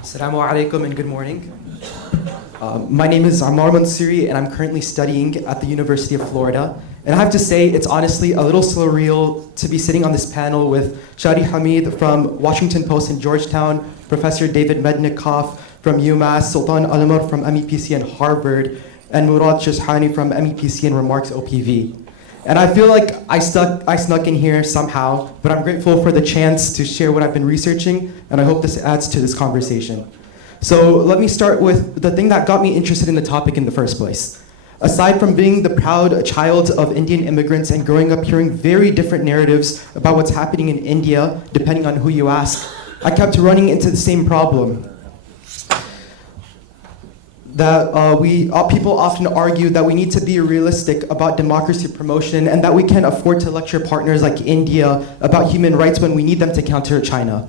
Assalamu alaikum and good morning. My name is Ammar Mansuri and I'm currently studying at the University of Florida. And I have to say, it's honestly a little surreal to be sitting on this panel with Shadi Hamid from Washington Post in Georgetown, Professor David Mednikoff from UMass, Sultan Alamur from MEPC and Harvard, and Murad Shishani from MEPC and Remarks OPV. And I feel like I snuck in here somehow, but I'm grateful for the chance to share what I've been researching, and I hope this adds to this conversation. So let me start with the thing that got me interested in the topic in the first place. Aside from being the proud child of Indian immigrants and growing up hearing very different narratives about what's happening in India, depending on who you ask, I kept running into the same problem. That people often argue that we need to be realistic about democracy promotion and that we can't afford to lecture partners like India about human rights when we need them to counter China.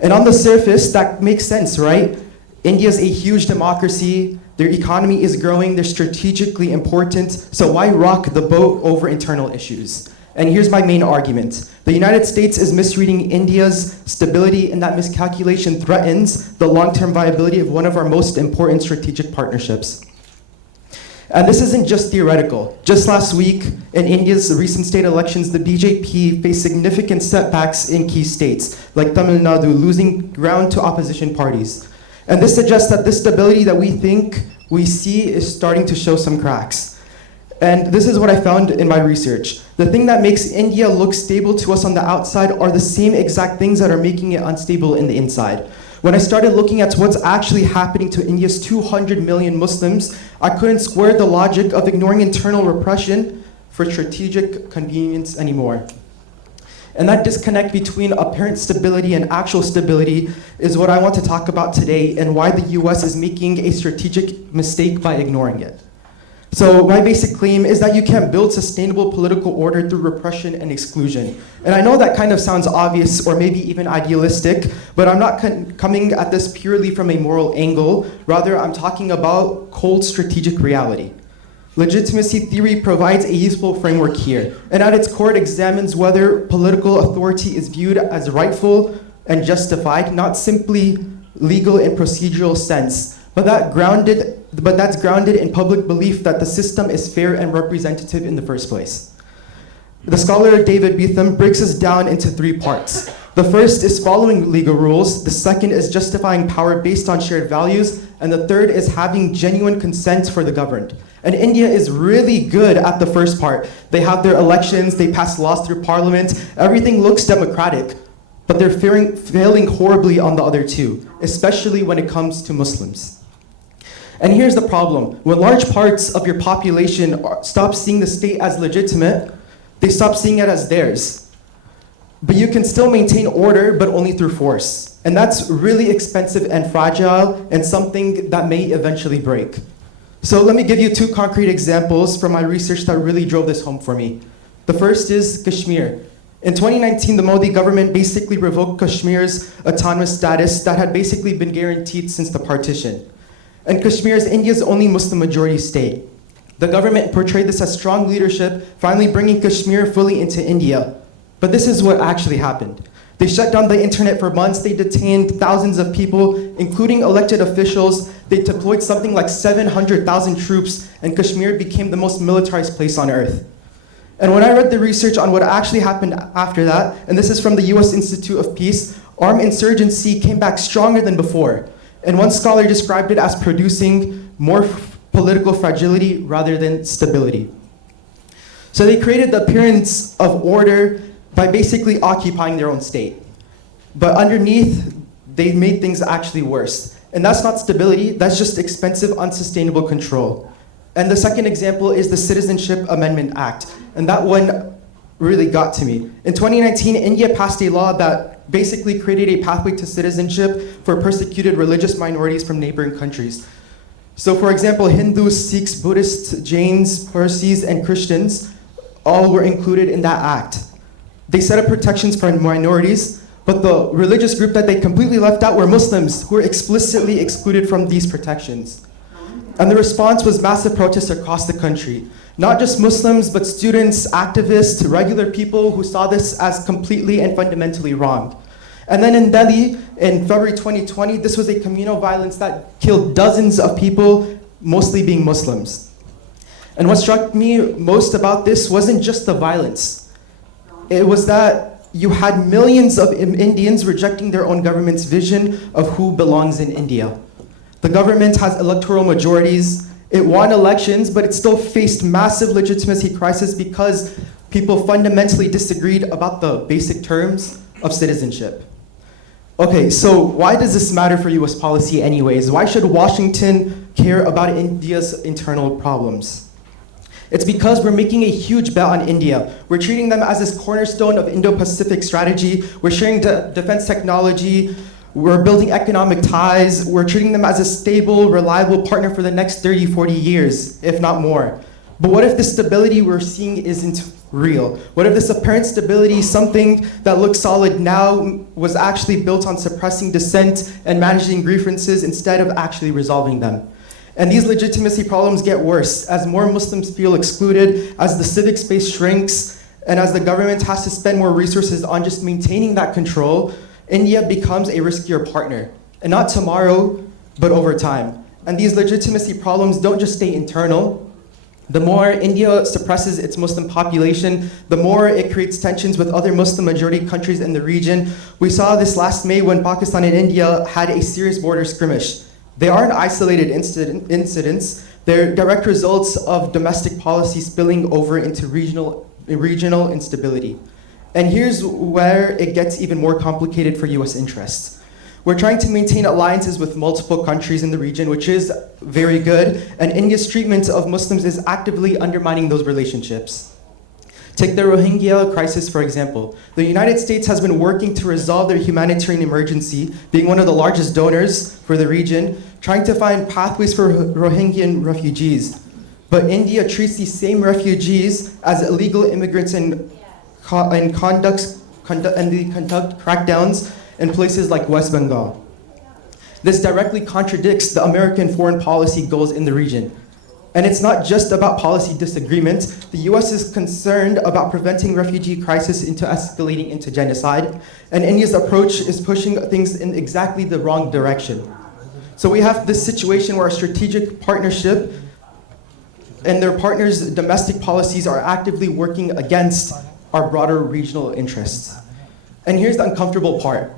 And on the surface, that makes sense, right? India's a huge democracy, their economy is growing, they're strategically important, so why rock the boat over internal issues? And here's my main argument. The United States is misreading India's stability, and that miscalculation threatens the long-term viability of one of our most important strategic partnerships. And this isn't just theoretical. Just last week, in India's recent state elections, the BJP faced significant setbacks in key states, like Tamil Nadu, losing ground to opposition parties. And this suggests that this stability that we think we see is starting to show some cracks. And this is what I found in my research. The thing that makes India look stable to us on the outside are the same exact things that are making it unstable in the inside. When I started looking at what's actually happening to India's 200 million Muslims, I couldn't square the logic of ignoring internal repression for strategic convenience anymore. And that disconnect between apparent stability and actual stability is what I want to talk about today and why the US is making a strategic mistake by ignoring it. So my basic claim is that you can't build sustainable political order through repression and exclusion. And I know that kind of sounds obvious or maybe even idealistic, but I'm not coming at this purely from a moral angle. Rather, I'm talking about cold strategic reality. Legitimacy theory provides a useful framework here, and at its core it examines whether political authority is viewed as rightful and justified, not simply legal in procedural sense, but that's grounded in public belief that the system is fair and representative in the first place. The scholar David Beetham breaks this down into three parts. The first is following legal rules, the second is justifying power based on shared values, and the third is having genuine consent for the governed. And India is really good at the first part. They have their elections, they pass laws through parliament, everything looks democratic, but they're failing horribly on the other two, especially when it comes to Muslims. And here's the problem. When large parts of your population stop seeing the state as legitimate, they stop seeing it as theirs. But you can still maintain order, but only through force. And that's really expensive and fragile and something that may eventually break. So let me give you two concrete examples from my research that really drove this home for me. The first is Kashmir. In 2019, the Modi government basically revoked Kashmir's autonomous status that had basically been guaranteed since the partition. And Kashmir is India's only Muslim majority state. The government portrayed this as strong leadership, finally bringing Kashmir fully into India. But this is what actually happened. They shut down the internet for months, they detained thousands of people, including elected officials, they deployed something like 700,000 troops, and Kashmir became the most militarized place on earth. And when I read the research on what actually happened after that, and this is from the US Institute of Peace, armed insurgency came back stronger than before. And one scholar described it as producing more political fragility rather than stability. So they created the appearance of order by basically occupying their own state. But underneath, they made things actually worse. And that's not stability, that's just expensive, unsustainable control. And the second example is the Citizenship Amendment Act. And that one really got to me. In 2019, India passed a law that basically created a pathway to citizenship for persecuted religious minorities from neighboring countries. So for example, Hindus, Sikhs, Buddhists, Jains, Parsis, and Christians all were included in that act. They set up protections for minorities, but the religious group that they completely left out were Muslims, who were explicitly excluded from these protections. And the response was massive protests across the country. Not just Muslims, but students, activists, regular people who saw this as completely and fundamentally wrong. And then in Delhi, in February 2020, this was a communal violence that killed dozens of people, mostly being Muslims. And what struck me most about this wasn't just the violence. It was that you had millions of Indians rejecting their own government's vision of who belongs in India. The government has electoral majorities. It won elections, but it still faced massive legitimacy crisis because people fundamentally disagreed about the basic terms of citizenship. Okay, so why does this matter for US policy anyways? Why should Washington care about India's internal problems? It's because we're making a huge bet on India. We're treating them as this cornerstone of Indo-Pacific strategy. We're sharing defense technology. We're building economic ties. We're treating them as a stable, reliable partner for the next 30, 40 years, if not more. But what if the stability we're seeing isn't real? What if this apparent stability, something that looks solid now, was actually built on suppressing dissent and managing grievances instead of actually resolving them? And these legitimacy problems get worse as more Muslims feel excluded, as the civic space shrinks, and as the government has to spend more resources on just maintaining that control. India becomes a riskier partner, and not tomorrow, but over time. And these legitimacy problems don't just stay internal. The more India suppresses its Muslim population, the more it creates tensions with other Muslim majority countries in the region. We saw this last May when Pakistan and India had a serious border skirmish. They aren't isolated incidents. They're direct results of domestic policy spilling over into regional instability. And here's where it gets even more complicated for US interests. We're trying to maintain alliances with multiple countries in the region, which is very good, and India's treatment of Muslims is actively undermining those relationships. Take the Rohingya crisis, for example. The United States has been working to resolve their humanitarian emergency, being one of the largest donors for the region, trying to find pathways for Rohingyan refugees. But India treats these same refugees as illegal immigrants and conduct crackdowns in places like West Bengal. This directly contradicts the American foreign policy goals in the region. And it's not just about policy disagreement. The US is concerned about preventing refugee crisis into escalating into genocide, and India's approach is pushing things in exactly the wrong direction. So we have this situation where a strategic partnership and their partners' domestic policies are actively working against our broader regional interests. And here's the uncomfortable part.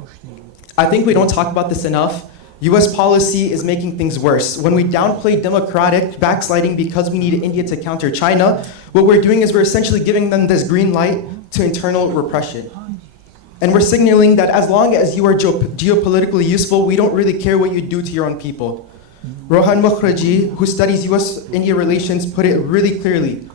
I think we don't talk about this enough. US policy is making things worse. When we downplay democratic backsliding because we need India to counter China, what we're doing is we're essentially giving them this green light to internal repression. And we're signaling that as long as you are geopolitically useful, we don't really care what you do to your own people. Rohan Mukherjee, who studies US-India relations, put it really clearly.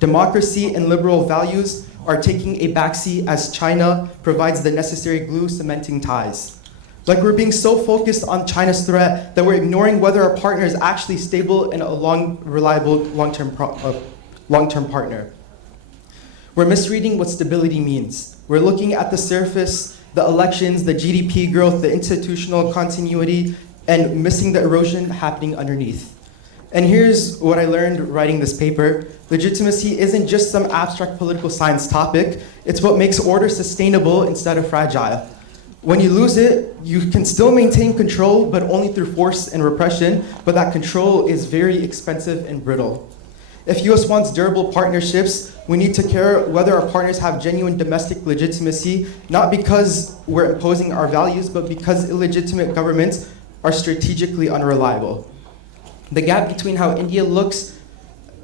Democracy and liberal values are taking a backseat as China provides the necessary glue cementing ties. Like we're being so focused on China's threat that we're ignoring whether our partner is actually stable and a reliable long-term partner. We're misreading what stability means. We're looking at the surface, the elections, the GDP growth, the institutional continuity, and missing the erosion happening underneath. And here's what I learned writing this paper. Legitimacy isn't just some abstract political science topic. It's what makes order sustainable instead of fragile. When you lose it, you can still maintain control, but only through force and repression, but that control is very expensive and brittle. If US wants durable partnerships, we need to care whether our partners have genuine domestic legitimacy, not because we're imposing our values, but because illegitimate governments are strategically unreliable. The gap between how India looks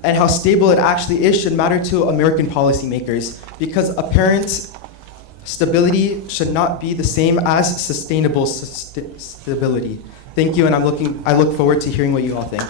and how stable it actually is should matter to American policymakers, because apparent stability should not be the same as sustainable stability. Thank you, and I look forward to hearing what you all think.